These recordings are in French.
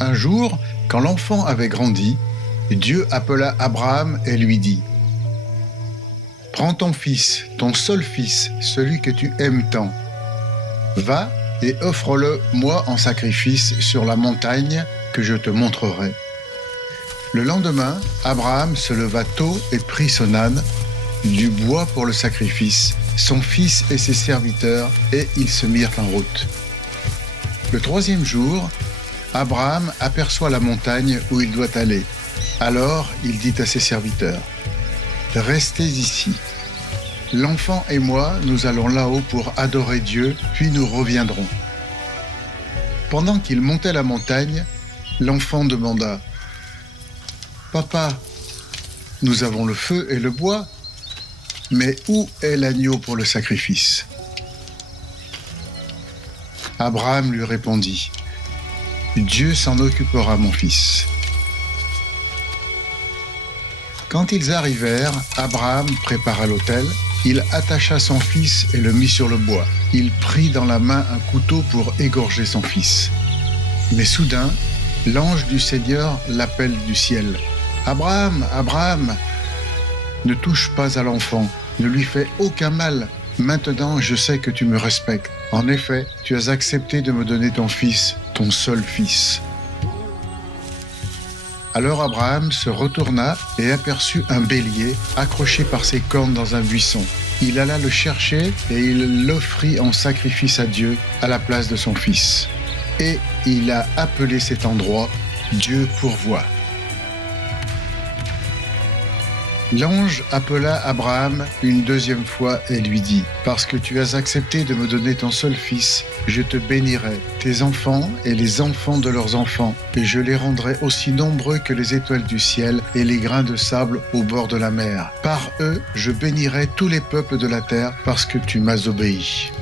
Un jour, quand l'enfant avait grandi, Dieu appela Abraham et lui dit : « Prends ton fils, ton seul fils, celui que tu aimes tant. Va et offre-le moi en sacrifice sur la montagne que je te montrerai. » Le lendemain, Abraham se leva tôt et prit son âne, du bois pour le sacrifice, son fils et ses serviteurs, et ils se mirent en route. Le troisième jour, Abraham aperçoit la montagne où il doit aller. Alors il dit à ses serviteurs : « Restez ici. L'enfant et moi, nous allons là-haut pour adorer Dieu, puis nous reviendrons. » Pendant qu'il montait la montagne, l'enfant demanda : « Papa, nous avons le feu et le bois, mais où est l'agneau pour le sacrifice ? » Abraham lui répondit : « Dieu s'en occupera, mon fils. » Quand ils arrivèrent, Abraham prépara l'autel, il attacha son fils et le mit sur le bois. Il prit dans la main un couteau pour égorger son fils. Mais soudain, l'ange du Seigneur l'appelle du ciel : « Abraham, Abraham, ne touche pas à l'enfant, ne lui fais aucun mal. Maintenant, je sais que tu me respectes. En effet, tu as accepté de me donner ton fils, ton seul fils. » Alors Abraham se retourna et aperçut un bélier accroché par ses cornes dans un buisson. Il alla le chercher et il l'offrit en sacrifice à Dieu à la place de son fils. Et il a appelé cet endroit « Dieu pourvoit ». L'ange appela Abraham une deuxième fois et lui dit : « Parce que tu as accepté de me donner ton seul fils, je te bénirai, tes enfants et les enfants de leurs enfants, et je les rendrai aussi nombreux que les étoiles du ciel et les grains de sable au bord de la mer. Par eux, je bénirai tous les peuples de la terre, parce que tu m'as obéi. »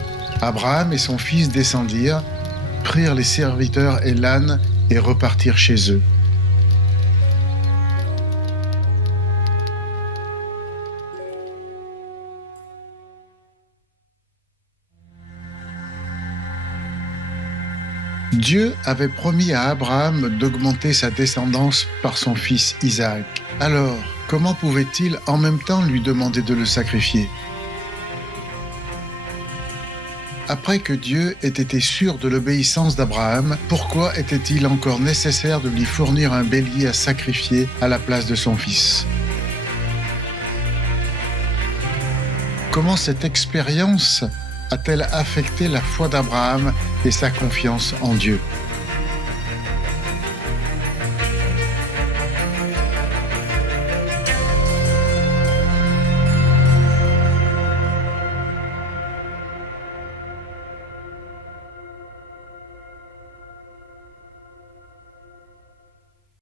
Abraham et son fils descendirent, prirent les serviteurs et l'âne et repartirent chez eux. Dieu avait promis à Abraham d'augmenter sa descendance par son fils Isaac. Alors, comment pouvait-il en même temps lui demander de le sacrifier ? Après que Dieu ait été sûr de l'obéissance d'Abraham, pourquoi était-il encore nécessaire de lui fournir un bélier à sacrifier à la place de son fils ? Comment cette expérience a-t-elle affecté la foi d'Abraham et sa confiance en Dieu ?